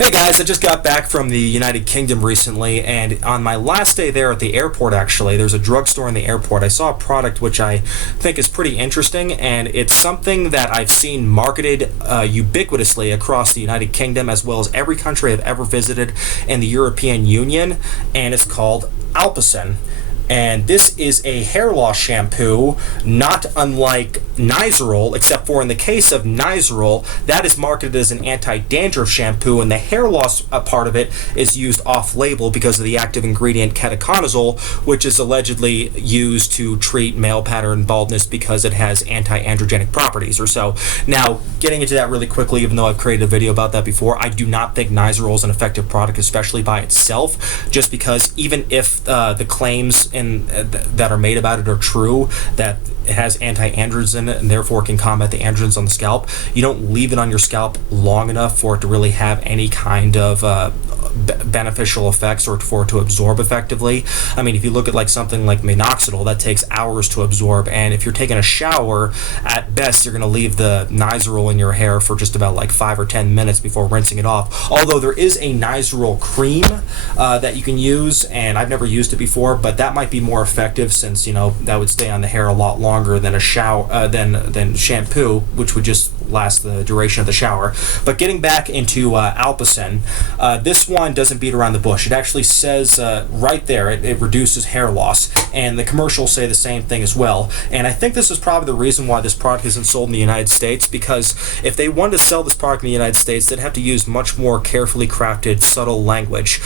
Hey guys, I just got back from the United Kingdom recently, and on my last day there at the airport, actually, there's a drugstore in the airport. I saw a product which I think is pretty interesting, and it's something that I've seen marketed ubiquitously across the United Kingdom as well as every country I've ever visited in the European Union, and it's called Alpecin. And this is a hair loss shampoo, not unlike Nizoral, except for in the case of Nizoral, that is marketed as an anti-dandruff shampoo, and the hair loss part of it is used off-label because of the active ingredient Ketoconazole, which is allegedly used to treat male pattern baldness because it has anti-androgenic properties or so. Now, getting into that really quickly, even though I've created a video about that before, I do not think Nizoral is an effective product, especially by itself, just because even if the claims that are made about it are true, that it has anti-androgens in it and therefore can combat the androgens on the scalp, you don't leave it on your scalp long enough for it to really have any kind of beneficial effects or for it to absorb effectively. I mean, if you look at like something like Minoxidil, that takes hours to absorb, and if you're taking a shower, at best you're going to leave the Nizoral in your hair for just about like 5 or 10 minutes before rinsing it off. Although there is a Nizoral cream that you can use, and I've never used it before, but that might be more effective since, you know, that would stay on the hair a lot longer than a shower than shampoo, which would just last the duration of the shower. But getting back into Alpecin, this one doesn't beat around the bush. It actually says right there it reduces hair loss, and the commercials say the same thing as well. And I think this is probably the reason why this product isn't sold in the United States, because if they wanted to sell this product in the United States, they'd have to use much more carefully crafted, subtle language,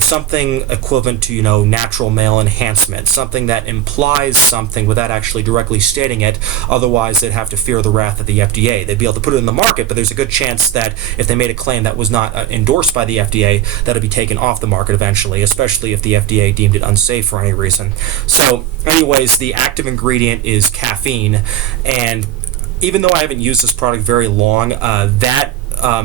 something equivalent to, you know, natural male enhancement, something that implies something without actually directly stating it. Otherwise, they'd have to fear the wrath of the FDA. They'd be able to put it in the market, but there's a good chance that if they made a claim that was not endorsed by the FDA, that'll be taken off the market eventually, especially if the FDA deemed it unsafe for any reason. So anyways, the active ingredient is caffeine, and even though I haven't used this product very long, that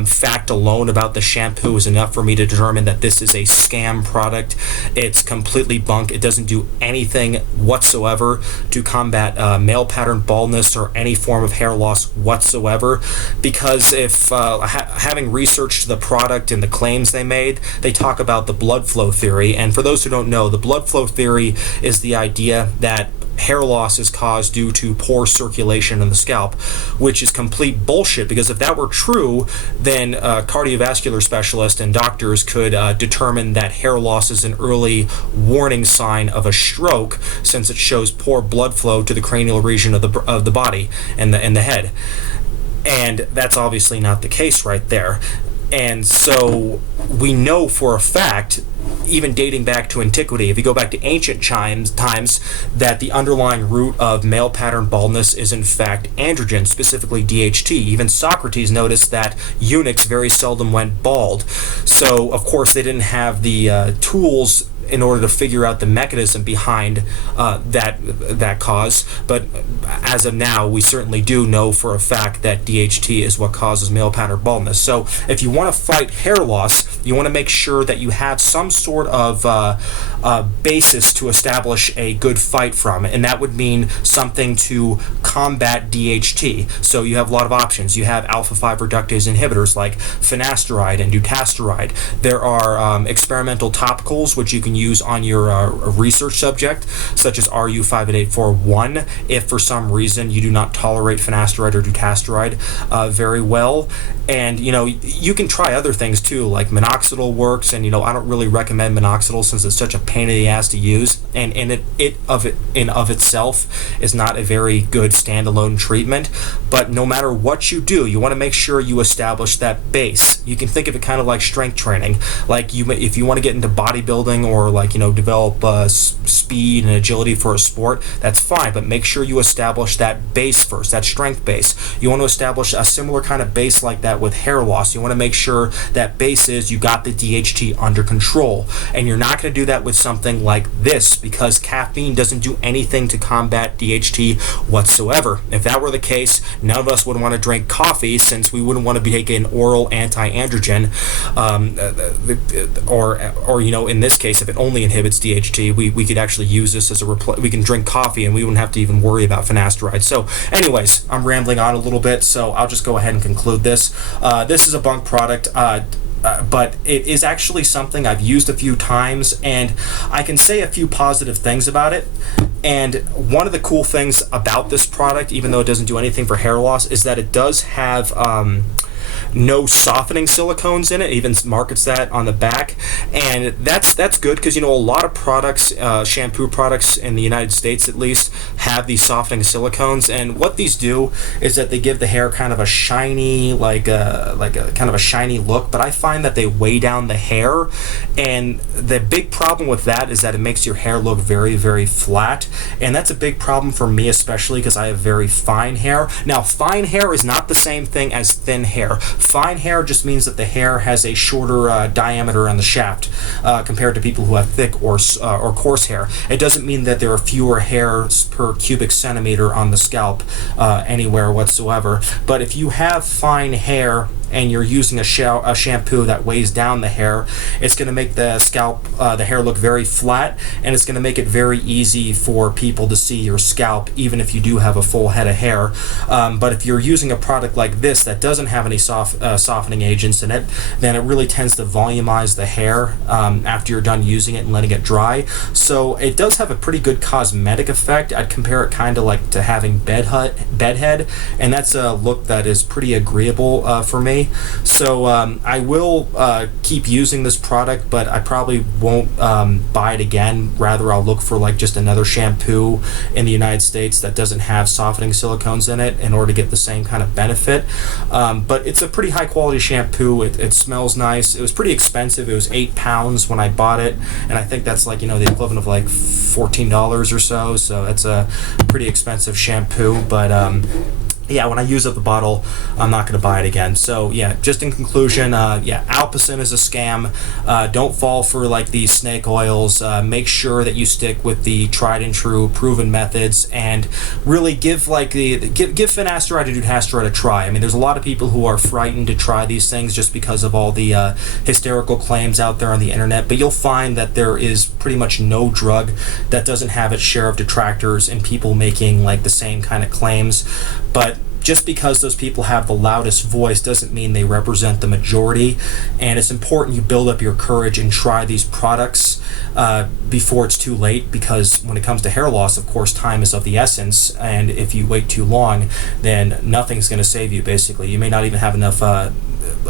fact alone about the shampoo is enough for me to determine that this is a scam product. It's completely bunk. It doesn't do anything whatsoever to combat male pattern baldness or any form of hair loss whatsoever, because if having researched the product and the claims they made, they talk about the blood flow theory, and for those who don't know, the blood flow theory is the idea that hair loss is caused due to poor circulation in the scalp, which is complete bullshit, because if that were true, then cardiovascular specialists and doctors could determine that hair loss is an early warning sign of a stroke, since it shows poor blood flow to the cranial region of the body and the head. And that's obviously not the case right there. And so we know for a fact, even dating back to antiquity, if you go back to ancient times, that the underlying root of male pattern baldness is in fact androgen, specifically DHT. Even Socrates noticed that eunuchs very seldom went bald. So of course they didn't have the tools in order to figure out the mechanism behind that cause, but as of now, we certainly do know for a fact that DHT is what causes male pattern baldness. So if you want to fight hair loss, you want to make sure that you have some sort of basis to establish a good fight from, and that would mean something to combat DHT. So you have a lot of options. You have alpha-5 reductase inhibitors like Finasteride and Dutasteride. There are experimental topicals which you can use on your research subject, such as RU58841, if for some reason you do not tolerate Finasteride or Dutasteride very well. And you know, you can try other things too, like Minoxidil works, and you know, I don't really recommend Minoxidil since it's such a pain in the ass to use, and it of itself is not a very good standalone treatment. But no matter what you do, you want to make sure you establish that base. You can think of it kind of like strength training. Like if you want to get into bodybuilding or like, you know, develop speed and agility for a sport, that's fine, but make sure you establish that base first, that strength base. You want to establish a similar kind of base like that with hair loss. You want to make sure that base is you got the DHT under control, and you're not going to do that with something like this, because caffeine doesn't do anything to combat DHT whatsoever. If that were the case, none of us would want to drink coffee, since we wouldn't want to be taking oral anti-androgen, or you know, in this case, if it only inhibits DHT, we could actually use this as a we can drink coffee and we wouldn't have to even worry about finasteride. So anyways, I'm rambling on a little bit, so I'll just go ahead and conclude this. This is a bunk product. but it is actually something I've used a few times, and I can say a few positive things about it. And one of the cool things about this product, even though it doesn't do anything for hair loss, is that it does have no softening silicones in it. It even markets that on the back, and that's good, because a lot of products, shampoo products in the United States at least, have these softening silicones, and what these do is that they give the hair kind of a shiny, like a kind of a shiny look, but I find that they weigh down the hair, and the big problem with that is that it makes your hair look very, very flat, and that's a big problem for me, especially because I have very fine hair. Now, fine hair is not the same thing as thin hair. Fine hair just means that the hair has a shorter diameter on the shaft compared to people who have thick or coarse hair. It doesn't mean that there are fewer hairs per cubic centimeter on the scalp anywhere whatsoever. But if you have fine hair and you're using a shampoo that weighs down the hair, it's going to make the the hair look very flat, and it's going to make it very easy for people to see your scalp, even if you do have a full head of hair. But if you're using a product like this that doesn't have any softening agents in it, then it really tends to volumize the hair after you're done using it and letting it dry. So it does have a pretty good cosmetic effect. I'd compare it kind of like to having bedhead, and that's a look that is pretty agreeable for me. So I will keep using this product, but I probably won't buy it again. Rather, I'll look for like just another shampoo in the United States that doesn't have softening silicones in it in order to get the same kind of benefit. But it's a pretty high quality shampoo. It smells nice. It was pretty expensive. It was £8 when I bought it, and I think that's like the equivalent of like $14 or so. So it's a pretty expensive shampoo, but yeah, when I use up the bottle, I'm not going to buy it again. So yeah, just in conclusion, yeah, Alpecin is a scam. Don't fall for like these snake oils. Make sure that you stick with the tried and true proven methods, and really give Finasteride and Dutasteride a try. I mean, there's a lot of people who are frightened to try these things just because of all the hysterical claims out there on the internet, but you'll find that there is pretty much no drug that doesn't have its share of detractors and people making like the same kind of claims. But just because those people have the loudest voice doesn't mean they represent the majority, and it's important you build up your courage and try these products before it's too late, because when it comes to hair loss, of course, time is of the essence, and if you wait too long, then nothing's going to save you, basically. You may not even have enough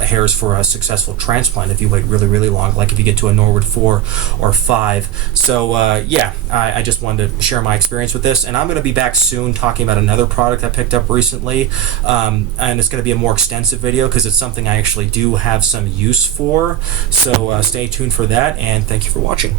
hairs for a successful transplant if you wait really, really long, like if you get to a Norwood 4 or 5. So yeah, I just wanted to share my experience with this, and I'm going to be back soon talking about another product I picked up recently, and it's going to be a more extensive video because it's something I actually do have some use for. So stay tuned for that, and thank you for watching.